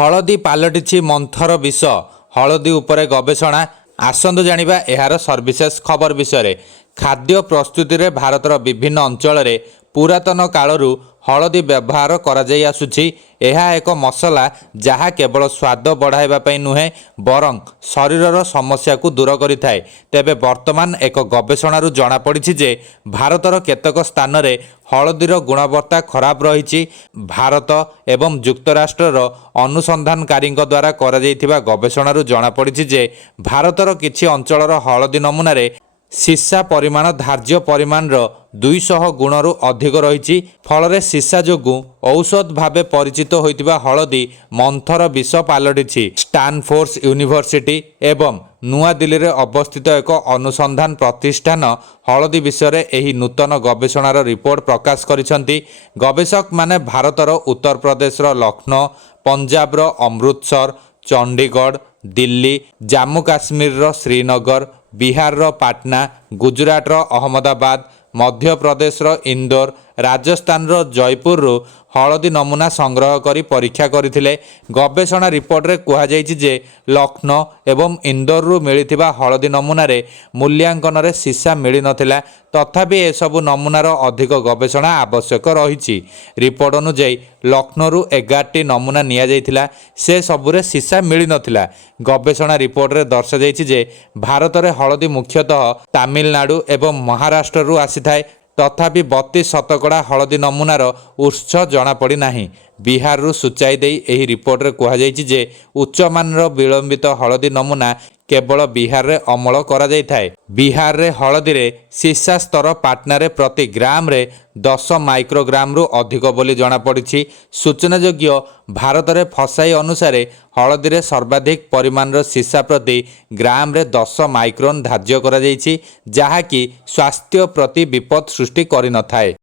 हलदी पालटिछि मंथर विष हलदी उपरे गवेषणा आसंतु जानिबा एहार सर्विशेष खबर विषय। खाद्य प्रस्तुति रे भारतर विभिन्न अंचल रे पुरातन कालरू हलदी व्यवहार करा जाई आसुछि। एहा एक मसला जहा केवल स्वाद बढ़ाइबा पई नुहे बरं शरीरर समस्या को दूर करिथाय। तेबे वर्तमान एक गवेषणारू जणा पड़िछि जे भारतर केतक स्थान रे हलदीर गुणवत्ता खराब रहिछि। भारत एवं युक्तराष्ट्रर अनुसंधानकारी द्वारा करा जाइथिबा गवेषणारू जणा पड़िछि जे भारतर किछि अंचलर हलदी नमूना रे सीसा परिमाण धार्य परिमाण 200 गुणरू अधिक रही। फल सीसा जोगु औषध भावे परिचित होइतिबा हलदी मंथर विष पालटिछि। स्टानफोर्ड यूनिवर्सिटी एवं नुआ दिल्ली रे अवस्थित एक अनुसंधान प्रतिष्ठान हलदी विषय एही नूतन गवेषणार रिपोर्ट प्रकाश करिसंती। गवेषक माने भारतर उत्तर प्रदेश लखनऊ, पंजाब अमृतसर, चंडीगढ़, दिल्ली, जम्मू काश्मीर श्रीनगर, बिहार पाटना, गुजरात अहमदाबाद, मध्य प्रदेश इंदौर, राजस्थान जयपुर हलदी नमूना संग्रह करी परीक्षा करथिले। गवेषणा रिपोर्ट रे कुहा जायछि जे लखनऊ एवं इंदौर रु मिलिथिबा हलदी नमूना रे मूल्यांकन रे सीसा मिली नथिला। तथापि ए सबु नमूनार अधिक गवेषणा आवश्यक रहिछि। रिपोर्ट अनुसार लखनऊ रु 11टी नमूना निया जायथिला, से सबुरे सीसा मिली नथिला। गवेषणा रिपोर्ट रे दर्शा जायछि जे भारत रे हलदी मुख्यतः तमिलनाडु एवं महाराष्ट्र रु आसीथाय। तथापि 32 शतकड़ा हलदी नमूनार उत्स जना पड़ी नाही। बिहार रु सूचाई देई एही रिपोर्ट रे कुहा जायछि जे उच्च मानर विलंबित हलदी नमूना केवल बिहार रे अमल करा जाय थाए। बिहार रे हलदी रे सीसा स्तर पाटना रे प्रति ग्राम रे 10 माइक्रोग्राम रु अधिक बोली जना पड़िछि। सूचनायोग्य भारत रे फसाई अनुसार हलदी रे सर्वाधिक परिमाण रो सीसा प्रति ग्राम रे 10 माइक्रोन धार्य करा जायछि, जहा कि स्वास्थ्य प्रति विपद सृष्टि करि न थाए।